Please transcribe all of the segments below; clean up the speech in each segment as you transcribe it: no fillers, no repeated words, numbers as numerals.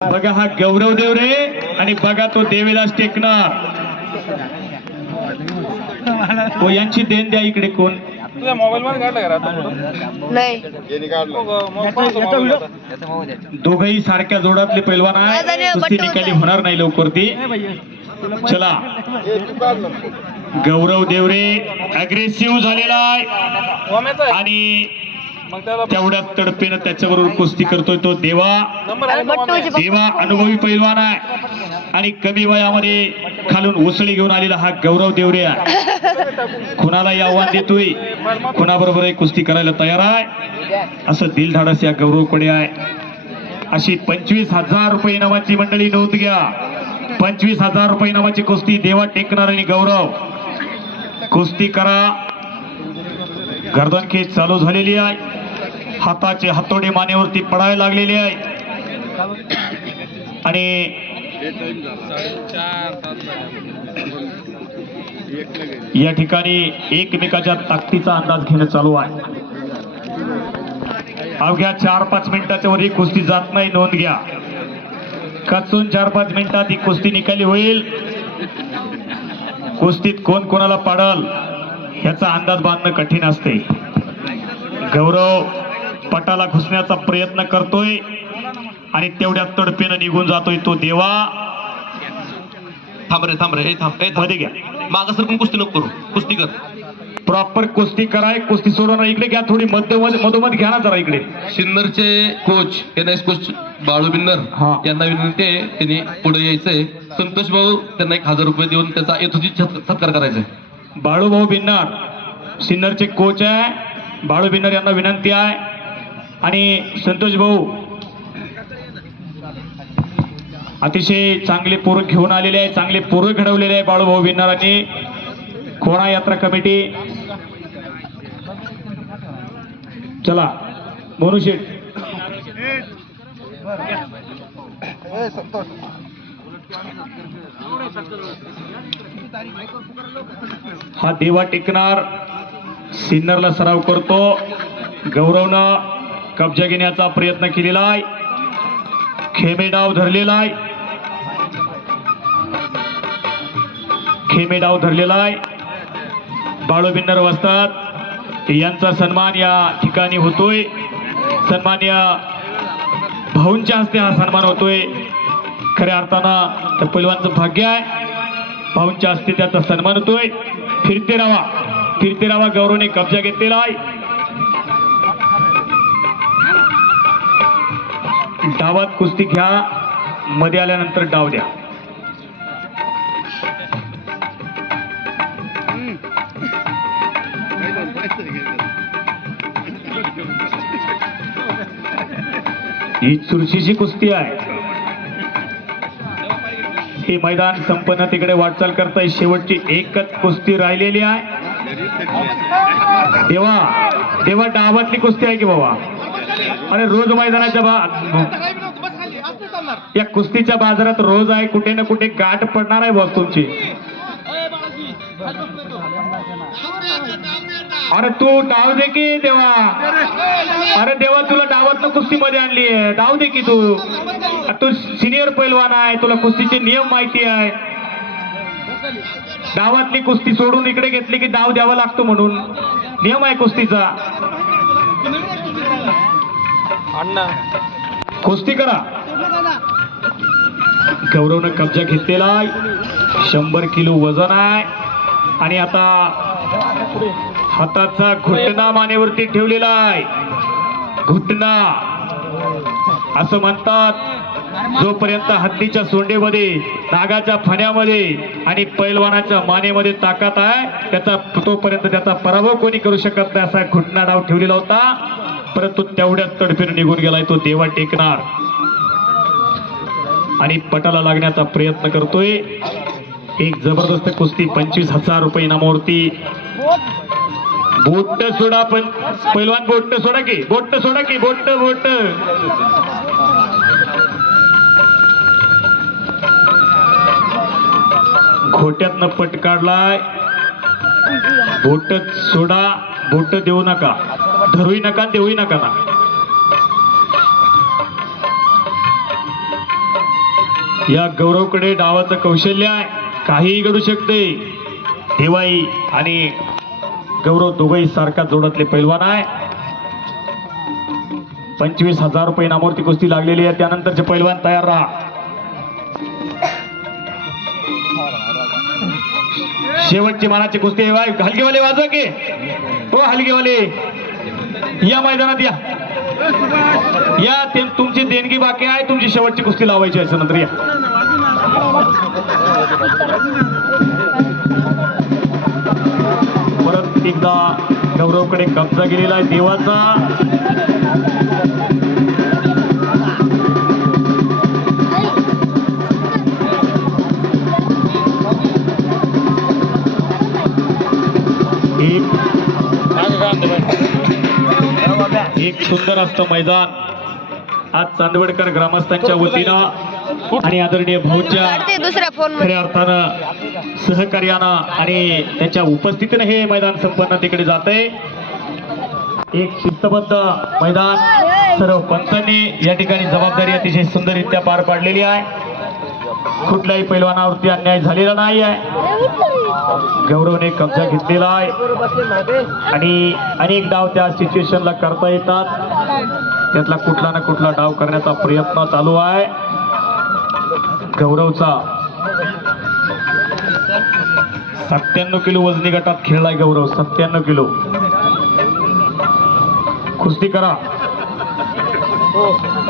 बघा हा गौरव देव रे आणि बघा तो देवीदास टेकणार. हो यांची देण द्या इकडे. कोण तुझ्या मोबाईल मध्ये काढला का आता? नाही दोघही सारख्या जोडातले पैलवान आहे. कुस्ती निकाली होणार नाही लवकर ती. चला गौरव देवरे अग्रेसिव्ह झालेला आहे आणि तेवढ्याच तडपेनं त्याच्याबरोबर कुस्ती करतोय तो देवा. देवा अनुभवी पैलवान आहे आणि कमी वयामध्ये खालून उसळी घेऊन आलेला हा गौरव देवरे आहे. कुणालाही आव्हान देतोय, कुणाबरोबर कुस्ती करायला तयार आहे असं दिलधाडस या गौरवकडे आहे. अशी 25,000 रुपये इनामाची मंडळी नोंद घ्या. 25,000 रुपये इनामाची कुस्ती देवा टेकणार आणि गौरव. कुस्ती करा. गर्दनखेच चालू झालेली आहे. हाताचे हातोडे मानेवरती पडायला लागलेले आहे आणि या ठिकाणी एकमेकाच्या ताकदीचा अंदाज घेणं चालू आहे. अवघ्या 4-5 मिनिटाच्या वर ही कुस्ती जात नाही. नोंद घ्या. कचून 4-5 मिनिटात ही कुस्ती निकाली होईल. कुस्तीत कोण कोणाला पाडल ह्याचा अंदाज बांधणं कठीण असते. गौरव पटाला घुसण्याचा प्रयत्न करतोय आणि तेवढ्या तडपेनं निघून जातोय तो देवा. थांब रे मध्ये घ्या. मागं सरकून कुस्ती नको करू. कुस्ती कर. प्रॉपर कुस्ती कराय. कुस्ती सोडवणार. इकडे घ्या. थोडी मधोमध घ्या ना जरा इकडे. सिन्नरचे coach NS coach Balu Binnar यांना विनंती आहे, त्यांनी पुढे यायचंय. संतोष भाऊ त्यांना 1,000 रुपये देऊन त्याचा यथोचित सत्कार करायचा आहे. बाळूभाऊ बिन्नर सिन्नरचे कोच आहे. बाळू बिन्नर यांना विनंती आहे आणि संतोष भाऊ अतिशय चांगले पोरं घेऊन आलेले आहे. चांगले पोरं घडवलेले आहे बाळूभाऊ बिन्नरांनी. खोणा यात्रा कमिटी. चला मोनूशेठ. हा देवा टेकणार सिन्नरला सराव करतो. गौरवनं कब्जा घेण्याचा प्रयत्न केलेला आहे. खेमे डाव धरलेला आहे. खेमे डाव धरलेला आहे. बाळू बिन्नर वस्ताद यांचा सन्मान या ठिकाणी होतोय. सन्मान्य भाऊंच्या हस्ते हा सन्मान होतोय. खऱ्या अर्थानं त्या पैलवानचं भाग्य आहे. भाऊंच्या हस्ते त्याचा सन्मान होतोय. फिरते रावा गौरवने कब्जा घेतलेला आहे. डावात कुस्ती घ्या. मध्ये आल्यानंतर डाव द्या. ही चुरशीची कुस्ती आहे. हे मैदान संपन्नतेकडे वाटचाल करताय. शेवटची एकच कुस्ती राहिलेली आहे. देवा डावातली कुस्ती आहे की बाबा. अरे रोज मैदानाच्या या कुस्तीच्या बाजारात रोज आहे. कुठे ना कुठे गाठ पडणार आहे बॉस तुमची. अरे तू डाव दे की देवा. अरे देवा तुला डावातलं कुस्ती मध्ये आणली आहे. डाव दे की तू सिनियर पैलवान आहे. तुला कुस्तीचे नियम माहिती आहे. डावातली कुस्ती सोडून इकडे घेतली की डाव द्यावा लागतो म्हणून नियम आहे कुस्तीचा. कुस्ती करा. गौरवनं कब्जा घेतलेला आहे. 100 किलो वजन आहे आणि आता हाताचा घुटणा मानेवरती ठेवलेला आहे. घुटणा असं म्हणतात जोपर्यंत हत्तीच्या सोंडेमध्ये, नागाच्या फण्यामध्ये आणि पैलवानाच्या मानेमध्ये ताकद आहे त्याचा तोपर्यंत त्याचा पराभव कोणी करू शकत नाही. असा घुटणा डाव ठेवलेला होता. परंतु तेवढ्याच तडफेने निघून गेलाय तो देवा टेकणार आणि पटाला लागण्याचा प्रयत्न करतोय. एक जबरदस्त कुस्ती. 25,000 रुपये इनामावरती. बोट सोडा. पण पैलवान बोट सोडा की बोट. घोट्यातनं पट काढलाय. बोट सोडा. बोट देऊ नका. धरूही नका देऊही नका ना. या गौरवकडे डावाचं कौशल्य आहे, काहीही घडू शकते. देवाई आणि गौरव दोघंही सारखा जोडातले पैलवान आहे. 25,000 रुपये इनामावरती कुस्ती लागलेली आहे. त्यानंतरचे पैलवान तयार राहा. शेवटची मानाची कुस्ती हलगेवाले वाजवा की हो, हलगेवाले या मैदानात या तुमची देणगी बाकी आहे. तुमची शेवटची कुस्ती लावायची आहे. नंतर या. परत एकदा गौरवकडे कब्जा गेलेला आहे देवाचा. एक सुंदर असतं मैदान आज चांदवडकर ग्रामस्थांच्या वतीनं आणि आदरणीय भाऊच्या खऱ्या अर्थानं सहकार्यानं आणि त्यांच्या उपस्थितीनं हे मैदान संपन्नतेकडे जात आहे. एक शिस्तबद्ध मैदान सर्व पंचांनी या ठिकाणी जबाबदारी अतिशय सुंदररित्या पार पाडलेली आहे. कुठल्याही पैलवानावरती अन्याय झालेला नाही आहे. गौरवने कब्जा घेतलेला आहे आणि अनेक डाव त्या सिच्युएशनला करता येतात. त्यातला कुठला ना कुठला डाव करण्याचा प्रयत्न चालू आहे गौरवचा. 97 किलो वजनी गटात खेळलाय गौरव. 97 किलो. कुस्ती करा,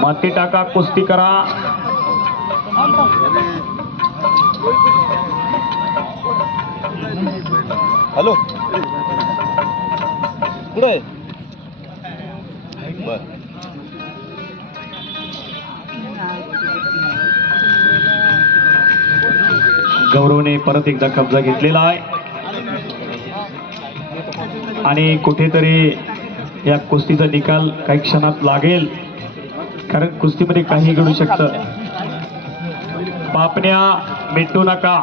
माती टाका, कुस्ती करा. हॅलो पुढे गौरवने परत एकदा कब्जा घेतलेला आहे आणि कुठेतरी या कुस्तीचा निकाल काही क्षणात लागेल, कारण कुस्तीमध्ये काही घडू शकतं. पापण्या मिटू नका.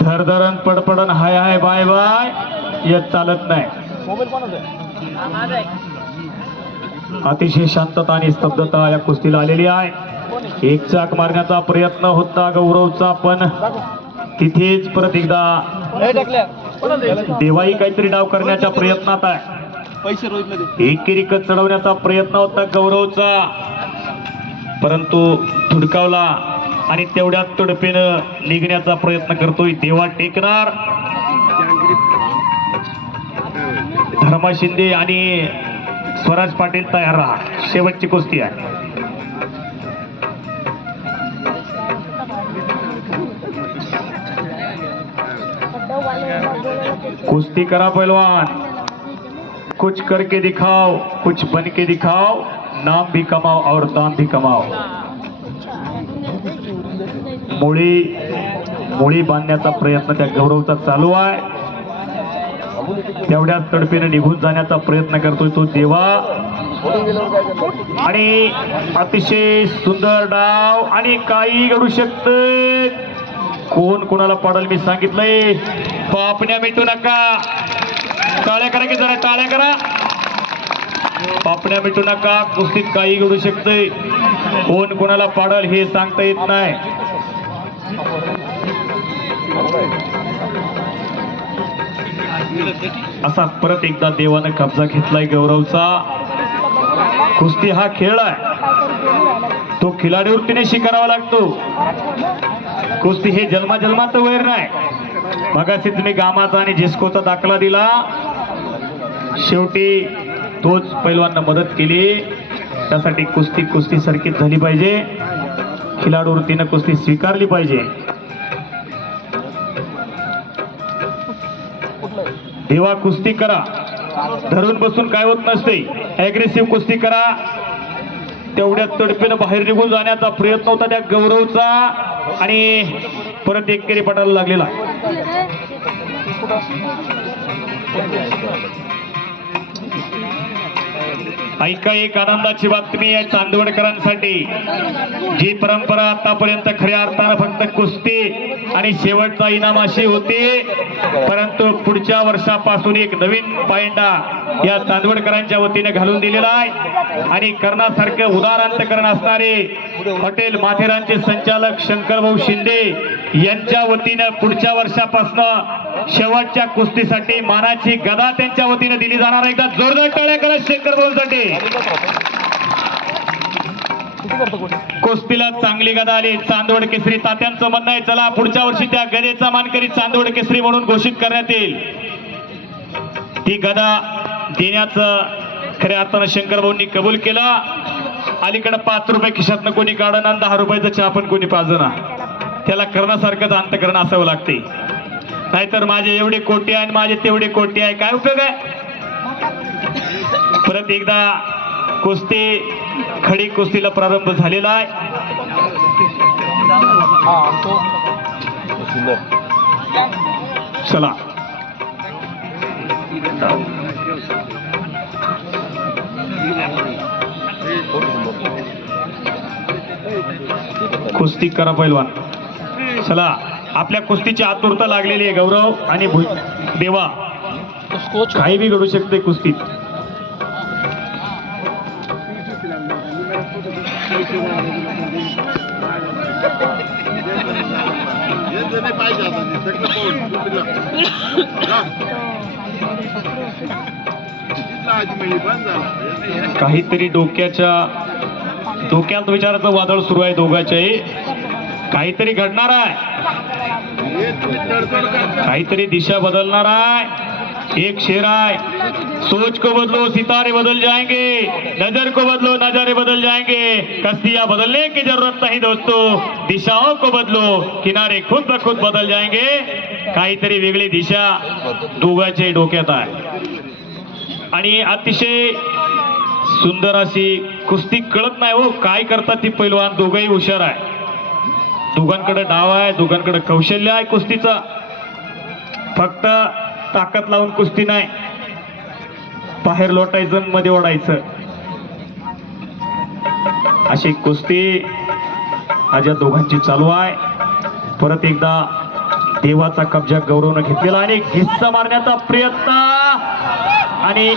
धरधरण पडपडन हाय हाय बाय बाय येत चालत नाही. अतिशय शांतता आणि स्तब्धता या कुस्तीला आलेली आहे. एक चाक मारण्याचा प्रयत्न होता गौरवचा, पण तिथेच परत एकदा देवाई काहीतरी डाव करण्याच्या प्रयत्नात आहे. एकेरी चढवण्याचा प्रयत्न होता गौरवचा, परंतु धुडकावला आणि तेवढ्याच तडपेनं निघण्याचा प्रयत्न करतोय देवा. टेकणार धर्मा शिंदे आणि स्वराज पाटील तयार राहा. शेवटची कुस्ती आहे. कुस्ती करा पहलवान. कुछ करके दिखाओ, कुछ बन के दिखाओ. नाम भी कमाओ और दाम भी कमाओ. मुळी बांधण्याचा प्रयत्न त्या गौरवचा चालू आहे. तेवढ्याच तडपेने निघून जाण्याचा प्रयत्न करतोय तो देवा आणि अतिशय सुंदर डाव आणि काही घडू शकते. कोण कोणाला पडेल मी सांगितलंय. पापण्या मिटू नका. टाळ्या करा की जरा टाळ्या करा. पापण्या मिटू नका. कुस्तीत काही घडू शकते. कोण कोणाला पाडल हे सांगता येत नाही. असा परत एकदा देवानं कब्जा घेतलाय गौरवचा. कुस्ती हा खेळ आहे, तो खिलाडीवरतीने शिकारावा लागतो. कुस्ती हे जन्माजन्माचं वैर नाही. मगाशी तुम्ही गामाचा आणि झिस्कोचा दाखला दिला, शेवटी तोच पैलवांना मदत केली. त्यासाठी कुस्ती सारखीच झाली पाहिजे. खिलाडूवरतीनं कुस्ती स्वीकारली पाहिजे. देवा कुस्ती करा. धरून बसून काय होत नसते. ऍग्रेसिव्ह कुस्ती करा. तेवढ्या तडपेनं बाहेर निघून जाण्याचा प्रयत्न होता त्या गौरवचा आणि परत एक केरी पटायला लागलेला. ऐका, एक आनंदाची बातमी आहे चांदवडकरांसाठी. जी परंपरा आतापर्यंत खऱ्या अर्थानं फक्त कुस्ती आणि शेवटचा इनाम अशी होते, परंतु पुढच्या वर्षापासून एक नवीन पायंडा या चांदवडकरांच्या वतीने घालून दिलेला आहे आणि कर्णासारखं उदार अंतकरण असणारे हॉटेल माथेरानचे संचालक शंकरभाऊ शिंदे यांच्या वतीने पुढच्या वर्षापासून शेवटच्या कुस्तीसाठी मानाची गदा त्यांच्या वतीने दिली जाणार. एकदा जोरदार टाळ्या करा शंकरभाऊसाठी. कुस्तीला चांगली गदा आली. चांदवड केसरी तात्यांचं म्हणणं आहे चला पुढच्या वर्षी त्या गदेचा मानकरी चांदवड केसरी म्हणून घोषित करण्यात येईल. ती गदा देण्याचं खऱ्या अर्थानं शंकरभाऊंनी कबूल केलं. अलीकडे 5 रुपये खिशातनं कोणी काढणं आणि 10 रुपयाचं चहा पण कोणी पाजणं. त्याला करण्यासारखंच अंतकरण असावं लागते. नाहीतर माझे एवढे कोटी आहे आणि माझे तेवढे कोटी आहे, काय उपयोग आहे. परत एकदा कुस्ती खडी कुस्तीला प्रारंभ झालेला आहे. चला कुस्ती करा पैलवान. चला आपल्या कुस्तीची आतुरता लागलेली आहे. गौरव आणि देवा काही बी घडू शकते कुस्तीत. काहीतरी डोक्यात विचाराचं वादळ सुरू आहे दोघांच्याही. काहीतरी घडणार आहे, काहीतरी दिशा बदलणार आहे. एक शेर आहे, सोच को बदलो सितारे बदल जाएंगे, नजर को बदलो नजारे बदल जाएंगे, कश्तियां बदलने की जरूरत नहीं दोस्तों, दिशाओं को बदलो किनारे खुद ब खुद बदल जाएंगे. काहीतरी वेगळी दिशा दोघांच्या डोक्यात आहे आणि अतिशय सुंदर अशी कुस्ती. कळत नाही हो काय करतात ती पैलवान. दोघंही हुशार आहे, दोघांकडे डाव आहे, दोघांकडे कौशल्य आहे कुस्तीचा. फक्त ताकद लावून कुस्ती नाही, बाहेर लोटायचं मध्ये ओढायचं अशी कुस्ती आज या दोघांची चालू आहे. परत एकदा देवाचा कब्जा गौरवनं घेतलेला आणि हिस्सा मारण्याचा प्रयत्न आणि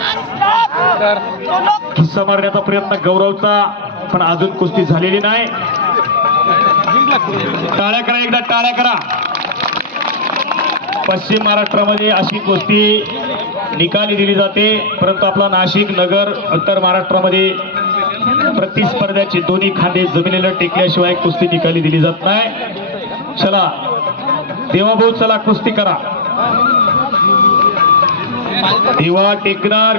हिस्सा मारण्याचा प्रयत्न गौरवचा, पण अजून कुस्ती झालेली नाही. टाळ्या करा, एकदा टाळ्या करा. पश्चिम महाराष्ट्रामध्ये अशी कुस्ती निकाली दिली जाते, परंतु आपला नाशिक नगर उत्तर महाराष्ट्रामध्ये प्रतिस्पर्ध्याचे दोन्ही खांदे जमिनीला टेकल्याशिवाय कुस्ती निकाली दिली जात नाही. चला देवाभाऊ चला कुस्ती करा. देवा टेकणार.